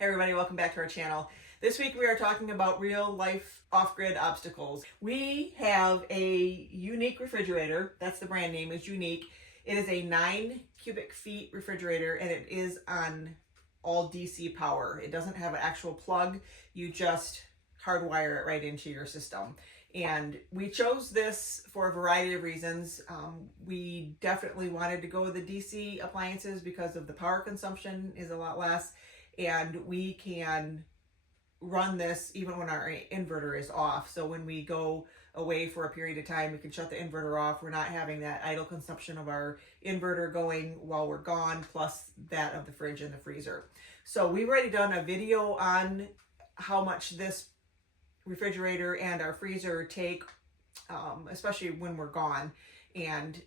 Hey everybody, welcome back to our channel. This week we are talking about real life off-grid obstacles. We have a unique refrigerator. That's the brand name, is Unique. It is a 9 cubic feet refrigerator and it is on all DC power. It doesn't have an actual plug. You just hardwire it right into your system. And we chose this for a variety of reasons. We definitely wanted to go with the DC appliances because of the power consumption is a lot less. And we can run this even when our inverter is off. So when we go away for a period of time, we can shut the inverter off. We're not having that idle consumption of our inverter going while we're gone, plus that of the fridge and the freezer. So we've already done a video on how much this refrigerator and our freezer take, especially when we're gone. And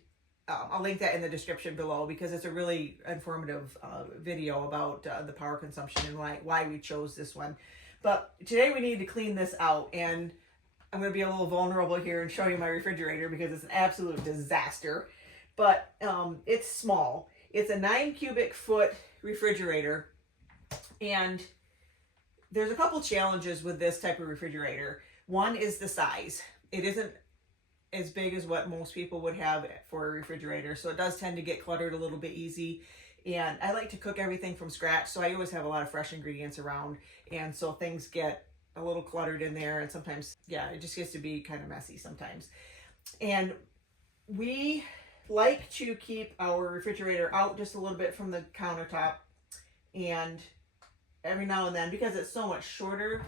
I'll link that in the description below because it's a really informative video about the power consumption and why we chose this one. But today we need to clean this out, and I'm going to be a little vulnerable here and show you my refrigerator because it's an absolute disaster. But it's small. It's a 9 cubic foot refrigerator, and there's a couple challenges with this type of refrigerator. One is the size. It isn't as big as what most people would have for a refrigerator, so it does tend to get cluttered a little bit easy. And I like to cook everything from scratch, so I always have a lot of fresh ingredients around, and so things get a little cluttered in there, and sometimes, yeah, it just gets to be kind of messy sometimes. And we like to keep our refrigerator out just a little bit from the countertop, and every now and then, because it's so much shorter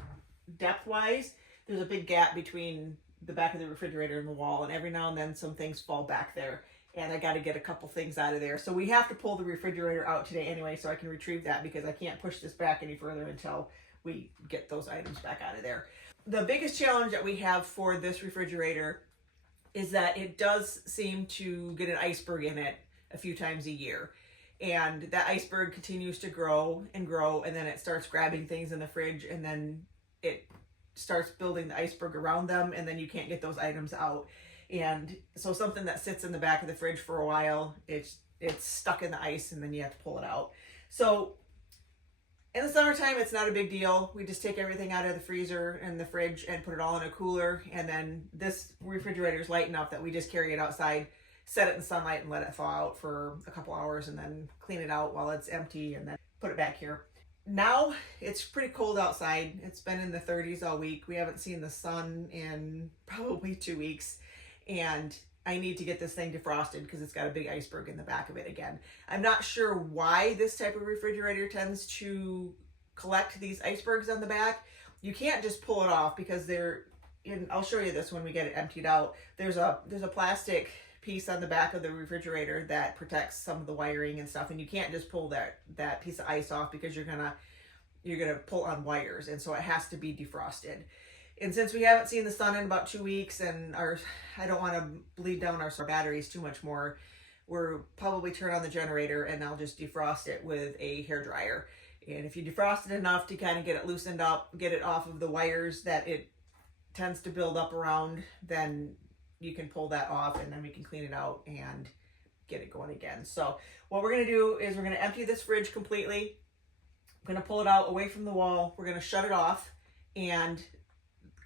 depth-wise, there's a big gap between the back of the refrigerator and the wall, and every now and then some things fall back there, and I got to get a couple things out of there. So we have to pull the refrigerator out today anyway, so I can retrieve that because I can't push this back any further until we get those items back out of there. The biggest challenge that we have for this refrigerator is that it does seem to get an iceberg in it a few times a year. And that iceberg continues to grow, and then it starts grabbing things in the fridge, and then it starts building the iceberg around them, and then you can't get those items out. And so something that sits in the back of the fridge for a while, it's stuck in the ice, and then you have to pull it out. So in the summertime, it's not a big deal. We just take everything out of the freezer and the fridge and put it all in a cooler. And then this refrigerator is light enough that we just carry it outside, set it in sunlight, and let it thaw out for a couple hours, and then clean it out while it's empty, and then put it back here. Now it's pretty cold outside. It's been in the 30s all week. We haven't seen the sun in probably 2 weeks, and I need to get this thing defrosted because it's got a big iceberg in the back of it again. I'm not sure why this type of refrigerator tends to collect these icebergs on the back. You can't just pull it off because I'll show you this when we get it emptied out. There's a plastic piece on the back of the refrigerator that protects some of the wiring and stuff, and you can't just pull that piece of ice off because you're gonna pull on wires, and so it has to be defrosted. And since we haven't seen the sun in about 2 weeks, and I don't want to bleed down our batteries too much more, we'll probably turn on the generator and I'll just defrost it with a hairdryer. And if you defrost it enough to kind of get it loosened up, get it off of the wires that it tends to build up around, then you can pull that off, and then we can clean it out and get it going again. So what we're going to do is we're going to empty this fridge completely. I'm going to pull it out away from the wall. We're going to shut it off and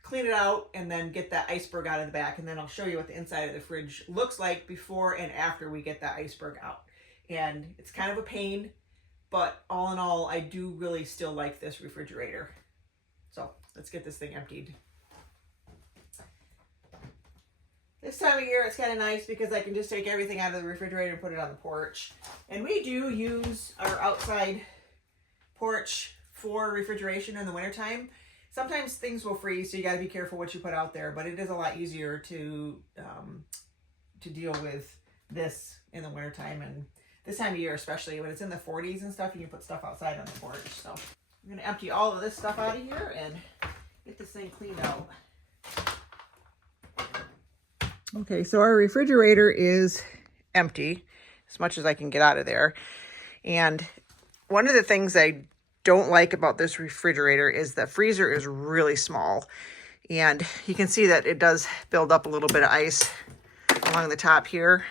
clean it out, and then get that iceberg out of the back. And then I'll show you what the inside of the fridge looks like before and after we get that iceberg out. And it's kind of a pain, but all in all, I do really still like this refrigerator. So let's get this thing emptied. This time of year, it's kind of nice because I can just take everything out of the refrigerator and put it on the porch. And we do use our outside porch for refrigeration in the wintertime. Sometimes things will freeze, so you got to be careful what you put out there, but it is a lot easier to deal with this in the wintertime, and this time of year especially when it's in the 40s and stuff, you can put stuff outside on the porch. So I'm going to empty all of this stuff out of here and get this thing cleaned out. Okay, so our refrigerator is empty, as much as I can get out of there. And one of the things I don't like about this refrigerator is the freezer is really small. And you can see that it does build up a little bit of ice along the top here.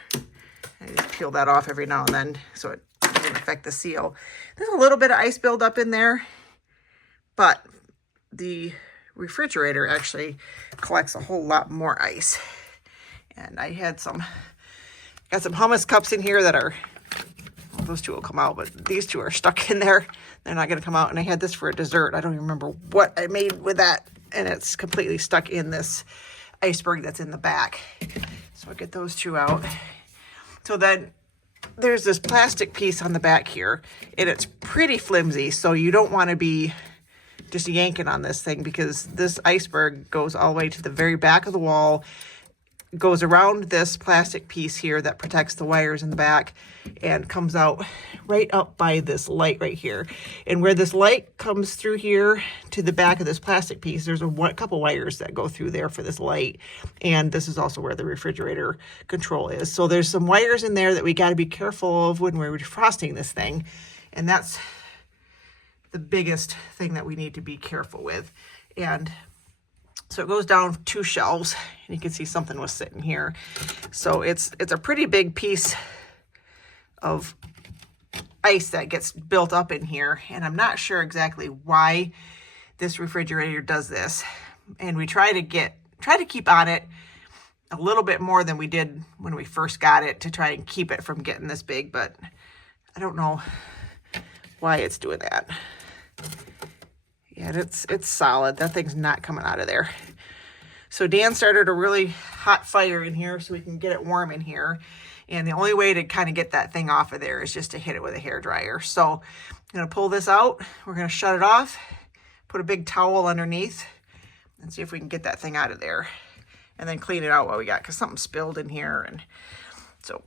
I just peel that off every now and then so it doesn't affect the seal. There's a little bit of ice buildup in there. but the refrigerator actually collects a whole lot more ice. And I had got some hummus cups in here that are, well, those two will come out, but these two are stuck in there. They're not going to come out. And I had this for a dessert. I don't even remember what I made with that. And it's completely stuck in this iceberg that's in the back. So I'll get those two out. So then there's this plastic piece on the back here, and it's pretty flimsy. So you don't want to be just yanking on this thing, because this iceberg goes all the way to the very back of the wall, goes around this plastic piece here that protects the wires in the back, and comes out right up by this light right here. And where this light comes through here to the back of this plastic piece, there's a couple wires that go through there for this light. And this is also where the refrigerator control is. So there's some wires in there that we got to be careful of when we're defrosting this thing. And that's the biggest thing that we need to be careful with. And so it goes down 2 shelves, and you can see something was sitting here. So it's a pretty big piece of ice that gets built up in here, and I'm not sure exactly why this refrigerator does this. And we try to keep on it a little bit more than we did when we first got it, to try and keep it from getting this big, but I don't know why it's doing that. Yeah, it's solid. That thing's not coming out of there. So Dan started a really hot fire in here so we can get it warm in here. And the only way to kind of get that thing off of there is just to hit it with a hairdryer. So I'm going to pull this out. We're going to shut it off, put a big towel underneath, and see if we can get that thing out of there. And then clean it out while we got, because something spilled in here. And so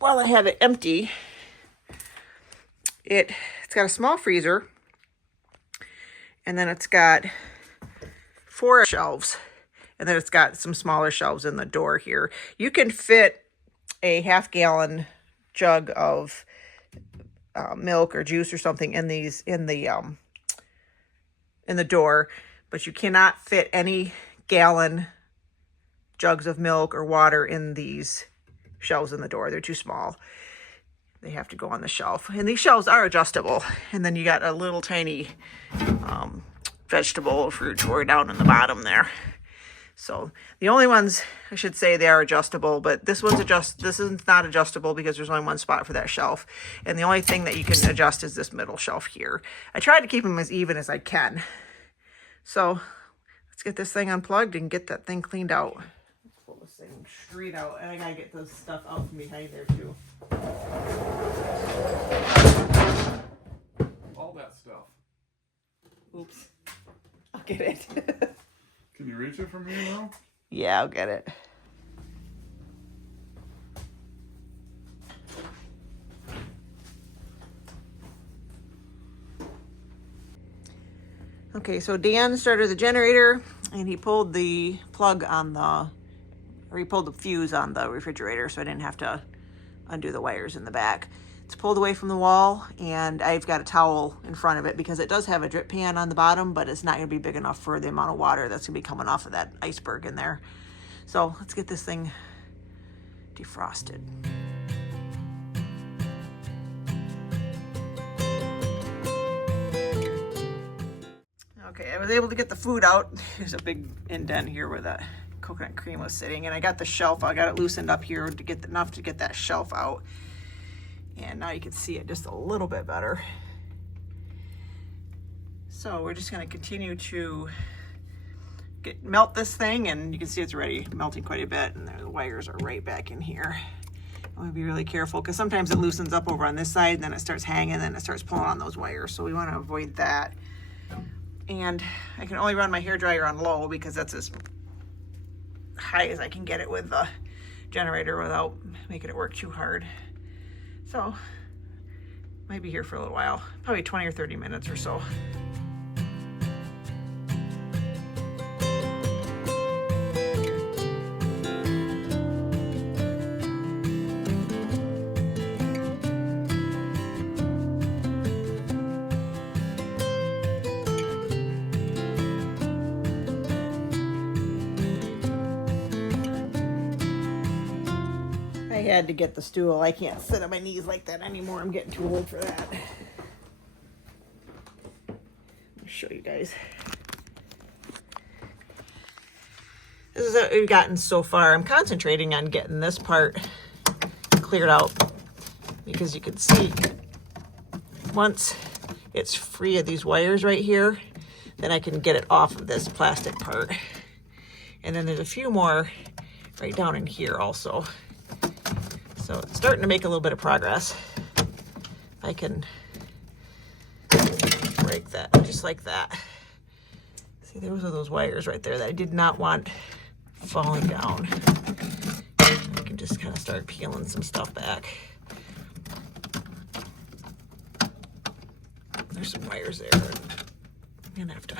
while I have it empty, it's got a small freezer. And then it's got 4 shelves. And then it's got some smaller shelves in the door here. You can fit a half-gallon jug of milk or juice or something in the door, but you cannot fit any gallon jugs of milk or water in these shelves in the door. They're too small. They have to go on the shelf. And these shelves are adjustable. And then you got a little tiny vegetable or fruit drawer down in the bottom there. So the only ones, I should say, they are adjustable, but this is not adjustable because there's only one spot for that shelf. And the only thing that you can adjust is this middle shelf here. I tried to keep them as even as I can. So let's get this thing unplugged and get that thing cleaned out. Let's pull this thing straight out, and I gotta get this stuff out from behind there too. All that stuff. Oops. I'll get it. Can you reach it from here now? Yeah, I'll get it. Okay, so Dan started the generator, and he pulled the plug on he pulled the fuse on the refrigerator, so I didn't have to undo the wires in the back. It's pulled away from the wall, and I've got a towel in front of it because it does have a drip pan on the bottom, but it's not going to be big enough for the amount of water that's going to be coming off of that iceberg in there. So let's get this thing defrosted. Okay, I was able to get the food out. There's a big indent here where that coconut cream was sitting, and I got the shelf. I got it loosened up here to get enough to get that shelf out. And now you can see it just a little bit better. So we're just going to continue to melt this thing, and you can see it's already melting quite a bit, and the wires are right back in here. I want to be really careful because sometimes it loosens up over on this side, and then it starts hanging, and then it starts pulling on those wires. So we want to avoid that. And I can only run my hairdryer on low because that's as high as I can get it with the generator without making it work too hard. So, might be here for a little while, probably 20 or 30 minutes or so. I had to get the stool. I can't sit on my knees like that anymore. I'm getting too old for that. show you guys. This is what we've gotten so far. I'm concentrating on getting this part cleared out because you can see once it's free of these wires right here, then I can get it off of this plastic part. And then there's a few more right down in here also. So it's starting to make a little bit of progress. I can break that just like that. See, there was those wires right there that I did not want falling down. I can just kind of start peeling some stuff back. There's some wires there. I'm gonna have to.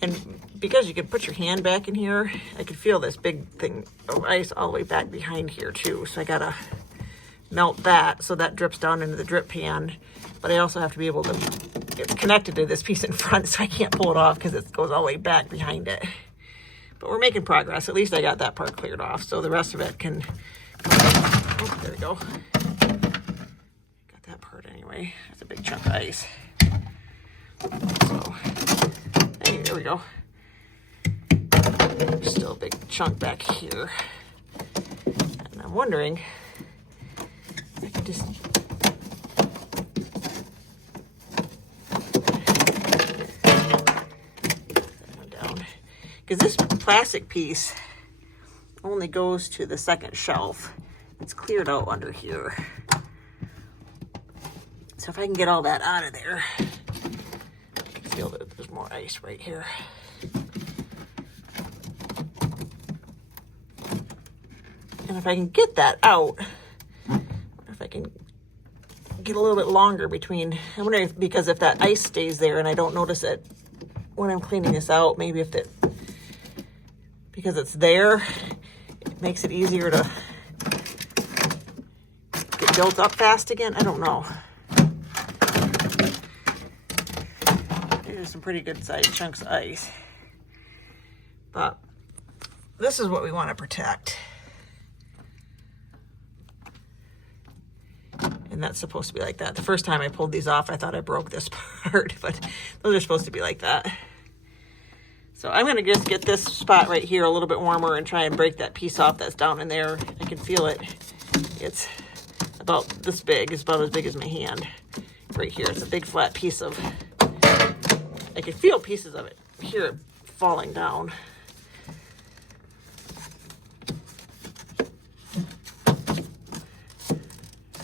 And because you can put your hand back in here, I can feel this big thing of ice all the way back behind here too. So I gotta melt that so that drips down into the drip pan. But I also have to be able to, it's connected to this piece in front, so I can't pull it off because it goes all the way back behind it. But we're making progress. At least I got that part cleared off, so the rest of it can, oh, there we go. Got that part anyway. That's a big chunk of ice. So, hey, there we go. There's still a big chunk back here. And I'm wondering if I could just because this plastic piece only goes to the second shelf. It's cleared out under here. So if I can get all that out of there, I can feel that there's more ice right here. And if I can get that out, if I can get a little bit longer between, I wonder if, because if that ice stays there and I don't notice it when I'm cleaning this out, maybe if it, because it's there, it makes it easier to get built up fast again. I don't know. There's some pretty good sized chunks of ice. But this is what we want to protect. And that's supposed to be like that. The first time I pulled these off, I thought I broke this part, but those are supposed to be like that. So I'm going to just get this spot right here a little bit warmer and try and break that piece off that's down in there. I can feel it. It's about this big. It's about as big as my hand right here. It's a big flat piece of, I can feel pieces of it here falling down.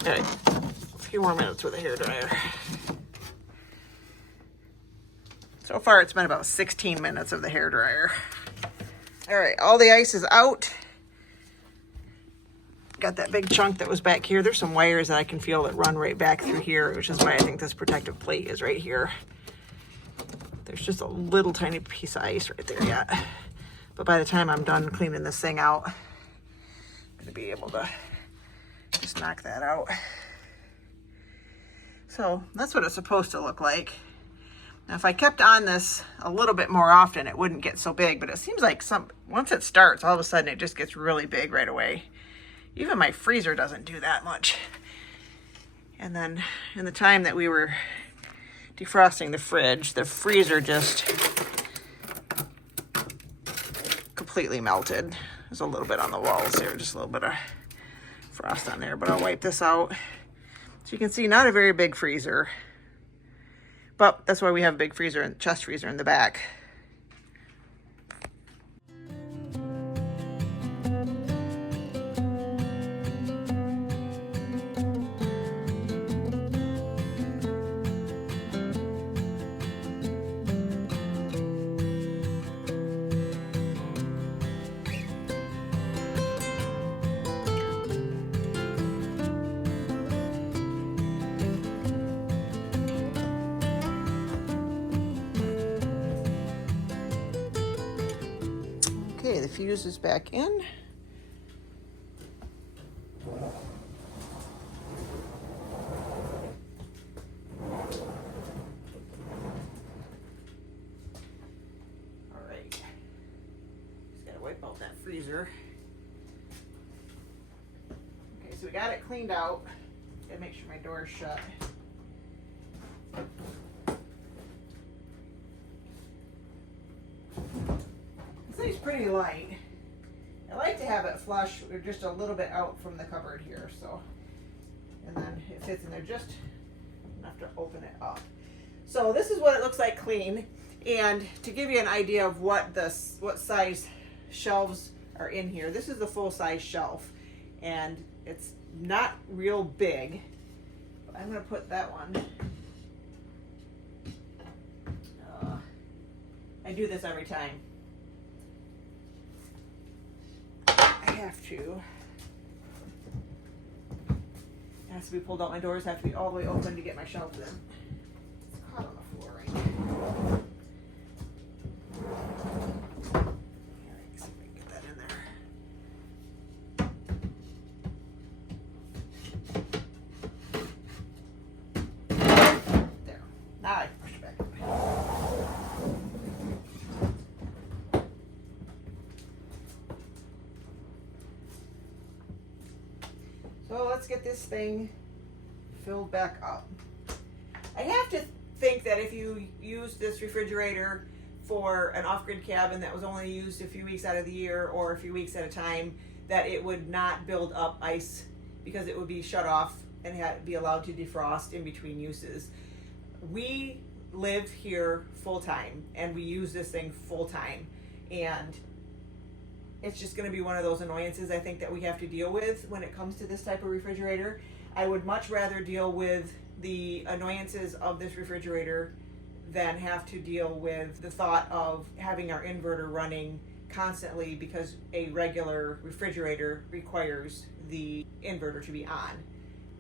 All right, a few more minutes with a hairdryer. So far, it's been about 16 minutes of the hairdryer. All right, all the ice is out. Got that big chunk that was back here. There's some wires that I can feel that run right back through here, which is why I think this protective plate is right here. There's just a little tiny piece of ice right there yet. But by the time I'm done cleaning this thing out, I'm gonna be able to just knock that out. So that's what it's supposed to look like. Now, if I kept on this a little bit more often, it wouldn't get so big, but it seems like once it starts, all of a sudden it just gets really big right away. Even my freezer doesn't do that much. And then in the time that we were defrosting the fridge, the freezer just completely melted. There's a little bit on the walls there, just a little bit of frost on there, but I'll wipe this out. So you can see, not a very big freezer. But that's why we have a big freezer and chest freezer in the back. Okay, the fuse is back in. All right, just gotta wipe out that freezer. Okay, so we got it cleaned out. Gotta make sure my door is shut. pretty light. I like to have it flush or just a little bit out from the cupboard here, so. And then it fits in there just enough to open it up. So this is what it looks like clean. And to give you an idea of what size shelves are in here, this is the full size shelf. And it's not real big. But I'm gonna put that one. I do this every time. I have to. It has to be pulled out. My doors have to be all the way open to get my shelves in. It's caught on the floor right now. Here, see if I can get that in there. There. Now I can push it back away. So let's get this thing filled back up. I have to think that if you use this refrigerator for an off-grid cabin that was only used a few weeks out of the year or a few weeks at a time, that it would not build up ice because it would be shut off and be allowed to defrost in between uses. We live here full-time and we use this thing full-time, and it's just going to be one of those annoyances I think that we have to deal with when it comes to this type of refrigerator. I would much rather deal with the annoyances of this refrigerator than have to deal with the thought of having our inverter running constantly because a regular refrigerator requires the inverter to be on.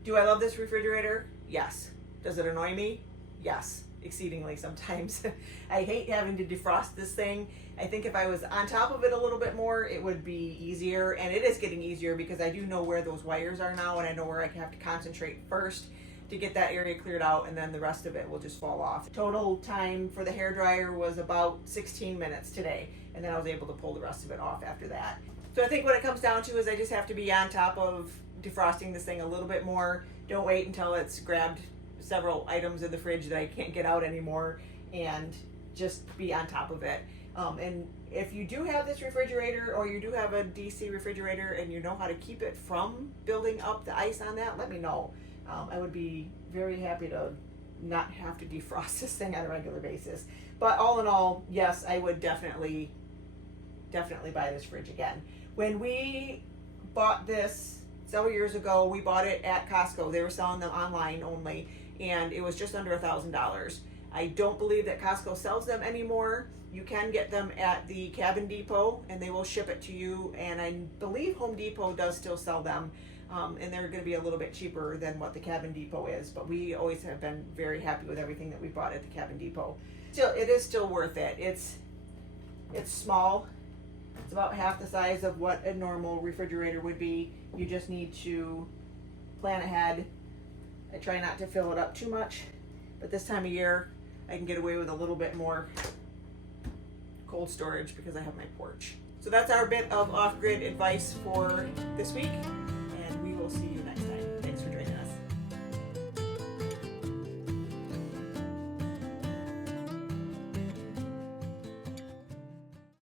Do I love this refrigerator? Yes. Does it annoy me? Yes, exceedingly sometimes. I hate having to defrost this thing. I think if I was on top of it a little bit more, it would be easier, and it is getting easier because I do know where those wires are now, and I know where I have to concentrate first to get that area cleared out, and then the rest of it will just fall off. Total time for the hairdryer was about 16 minutes today, and then I was able to pull the rest of it off after that. So I think what it comes down to is I just have to be on top of defrosting this thing a little bit more. Don't wait until it's grabbed several items in the fridge that I can't get out anymore, and just be on top of it. And if you do have this refrigerator or you do have a DC refrigerator and you know how to keep it from building up the ice on that, let me know. I would be very happy to not have to defrost this thing on a regular basis. But all in all, yes, I would definitely buy this fridge again. When we bought this several years ago, we bought it at Costco. They were selling them online only, and it was just under $1,000. I don't believe that Costco sells them anymore. You can get them at the Cabin Depot, and they will ship it to you. And I believe Home Depot does still sell them, and they're going to be a little bit cheaper than what the Cabin Depot is. But we always have been very happy with everything that we bought at the Cabin Depot. Still, it is still worth it. It's small. It's about half the size of what a normal refrigerator would be. You just need to plan ahead. I try not to fill it up too much, but this time of year I can get away with a little bit more cold storage because I have my porch. So that's our bit of off-grid advice for this week.